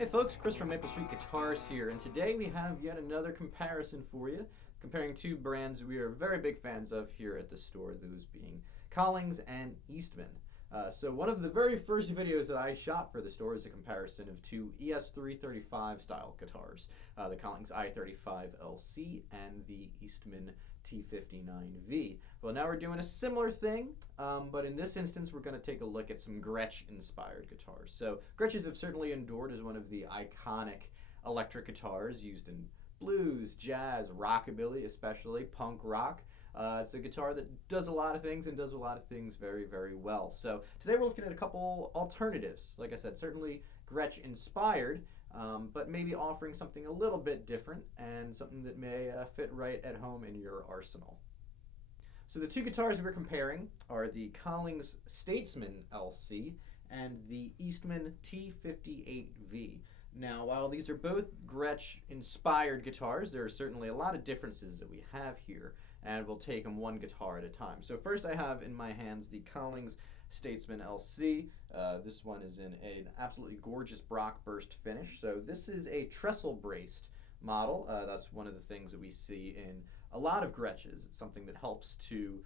Hey folks, Chris from Maple Street Guitars here, and today we have yet another comparison for you, comparing two brands we are very big fans of here at the store, those being Collings and Eastman. So one of the very first videos that I shot for the store is a comparison of two ES335 style guitars, the Collings I-35 LC and the Eastman T59V. Well, now we're doing a similar thing, but in this instance we're going to take a look at some Gretsch inspired guitars. So Gretsch's have certainly endured as one of the iconic electric guitars used in blues, jazz, rockabilly, especially punk rock. It's a guitar that does a lot of things and does a lot of things very, very well. So today we're looking at a couple alternatives. Like I said, certainly Gretsch inspired, but maybe offering something a little bit different and something that may fit right at home in your arsenal. So the two guitars we're comparing are the Collings Statesman LC and the Eastman T58V. Now, while these are both Gretsch-inspired guitars, there are certainly a lot of differences that we have here, and we'll take them one guitar at a time. So first I have in my hands the Collings Statesman LC. This one is in an absolutely gorgeous Brock burst finish. So this is a trestle-braced model. That's one of the things that we see in a lot of Gretsch's. It's something that helps to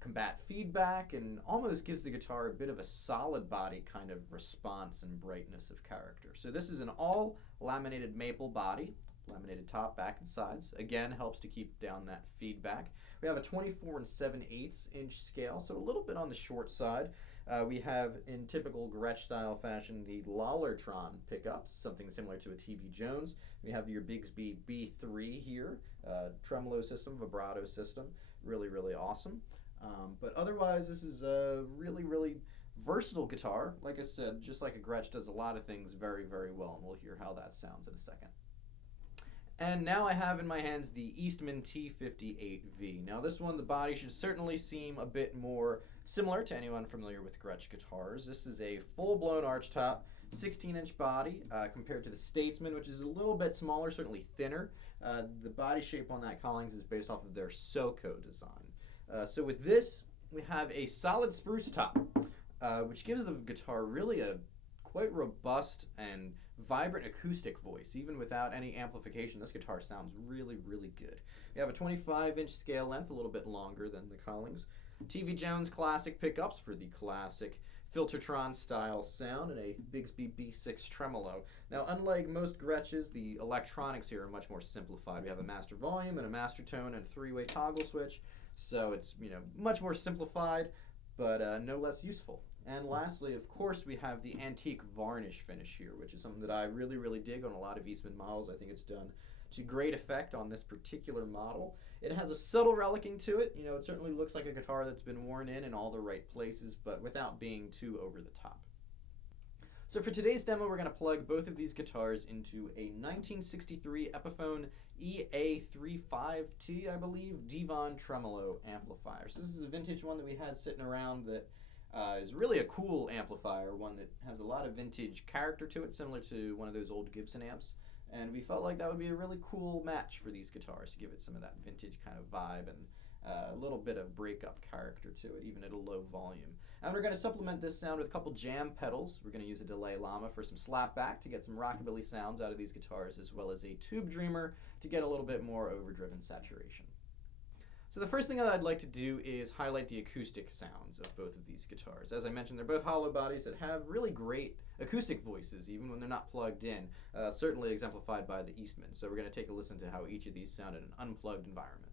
combat feedback and almost gives the guitar a bit of a solid body kind of response and brightness of character. So this is an all laminated maple body, laminated top, back, and sides. Again, helps to keep down that feedback. We have a 24 7/8 inch scale, so a little bit on the short side. We have, in typical Gretsch style fashion, the Lollartron pickups, something similar to a TV Jones. We have your Bigsby B3 here, tremolo system, vibrato system, really, really awesome. But otherwise, this is a really, really versatile guitar. Like I said, just like a Gretsch does a lot of things very, very well, and we'll hear how that sounds in a second. And now I have in my hands the Eastman T58V. Now this one, the body should certainly seem a bit more similar to anyone familiar with Gretsch guitars. This is a full-blown arch top, 16-inch body compared to the Statesman, which is a little bit smaller, certainly thinner. The body shape on that Collings is based off of their SoCo design. So with this, we have a solid spruce top, which gives the guitar really a quite robust and vibrant acoustic voice. Even without any amplification, this guitar sounds really, really good. We have a 25-inch scale length, a little bit longer than the Collings. TV Jones classic pickups for the classic Filtertron style sound, and a Bigsby B6 tremolo. Now, unlike most Gretsch's, the electronics here are much more simplified. We have a master volume and a master tone and a three-way toggle switch, so it's, much more simplified, but no less useful. And lastly, of course, we have the antique varnish finish here, which is something that I really, really dig on a lot of Eastman models. I think it's done to great effect on this particular model. It has a subtle relicking to it. It certainly looks like a guitar that's been worn in all the right places, but without being too over the top. So for today's demo, we're going to plug both of these guitars into a 1963 Epiphone EA35T, I believe, Devon tremolo amplifier. So this is a vintage one that we had sitting around that is really a cool amplifier, one that has a lot of vintage character to it, similar to one of those old Gibson amps. And we felt like that would be a really cool match for these guitars to give it some of that vintage kind of vibe and a little bit of breakup character to it, even at a low volume. And we're going to supplement this sound with a couple jam pedals. We're going to use a delay llama for some slapback to get some rockabilly sounds out of these guitars, as well as a tube dreamer to get a little bit more overdriven saturation. So the first thing that I'd like to do is highlight the acoustic sounds of both of these guitars. As I mentioned, they're both hollow bodies that have really great acoustic voices, even when they're not plugged in, certainly exemplified by the Eastman. So we're going to take a listen to how each of these sound in an unplugged environment.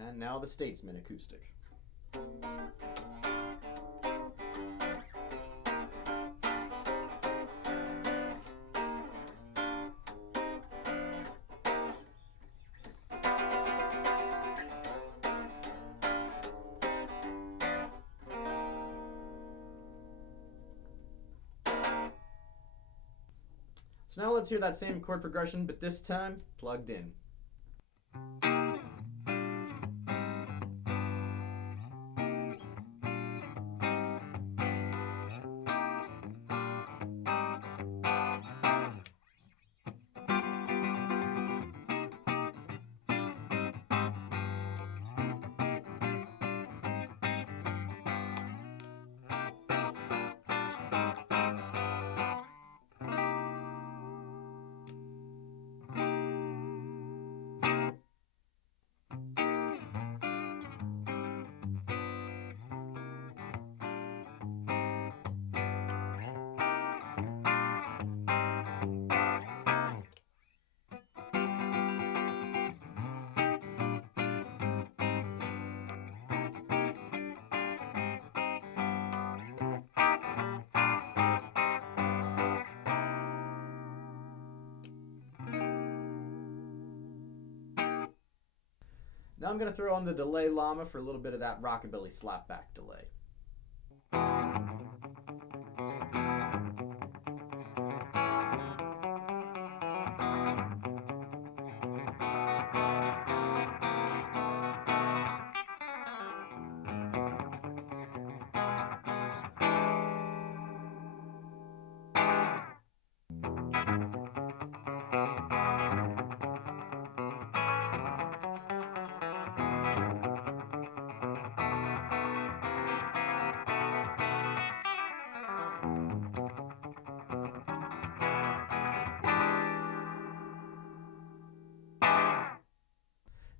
And now the Statesman acoustic. So now let's hear that same chord progression, but this time plugged in. Now I'm going to throw on the delay llama for a little bit of that rockabilly slapback delay.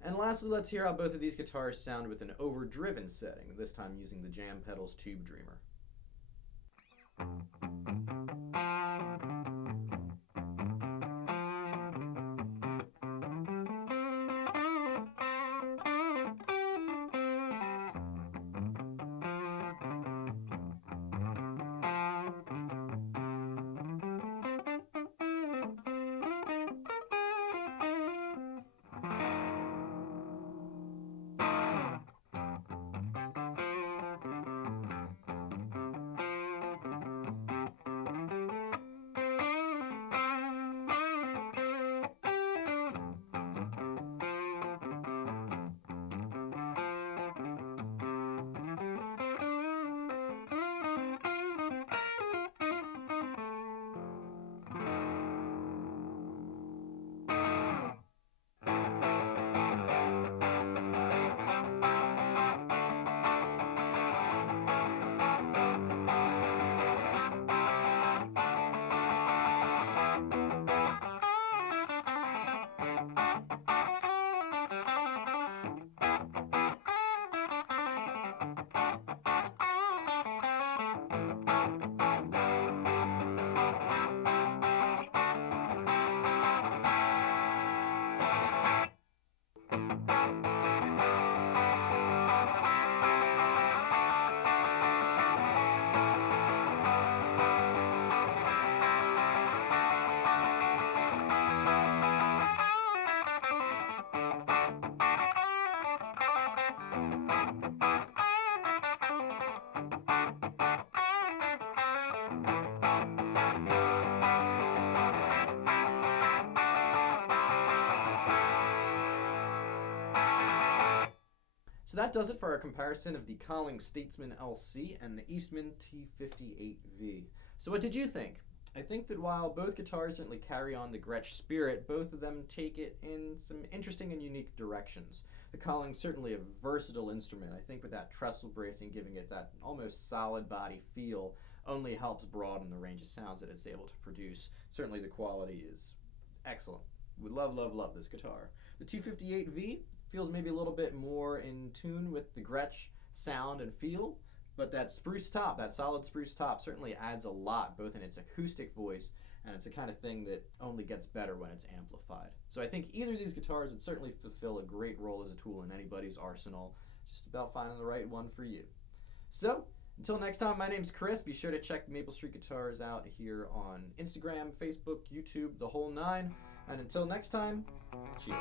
And lastly, let's hear how both of these guitars sound with an overdriven setting, this time using the Jam Pedals Tube Dreamer. So that does it for our comparison of the Collings Statesman LC and the Eastman T58V. So what did you think? I think that while both guitars certainly carry on the Gretsch spirit, both of them take it in some interesting and unique directions. The Collings certainly a versatile instrument. I think with that trestle bracing giving it that almost solid body feel only helps broaden the range of sounds that it's able to produce. Certainly the quality is excellent. We love, love, love this guitar. The T58V feels maybe a little bit more in tune with the Gretsch sound and feel, but that spruce top, that solid spruce top, certainly adds a lot, both in its acoustic voice, and it's the kind of thing that only gets better when it's amplified. So I think either of these guitars would certainly fulfill a great role as a tool in anybody's arsenal. Just about finding the right one for you. So, until next time, my name's Chris. Be sure to check Maple Street Guitars out here on Instagram, Facebook, YouTube, the whole nine. And until next time, cheers.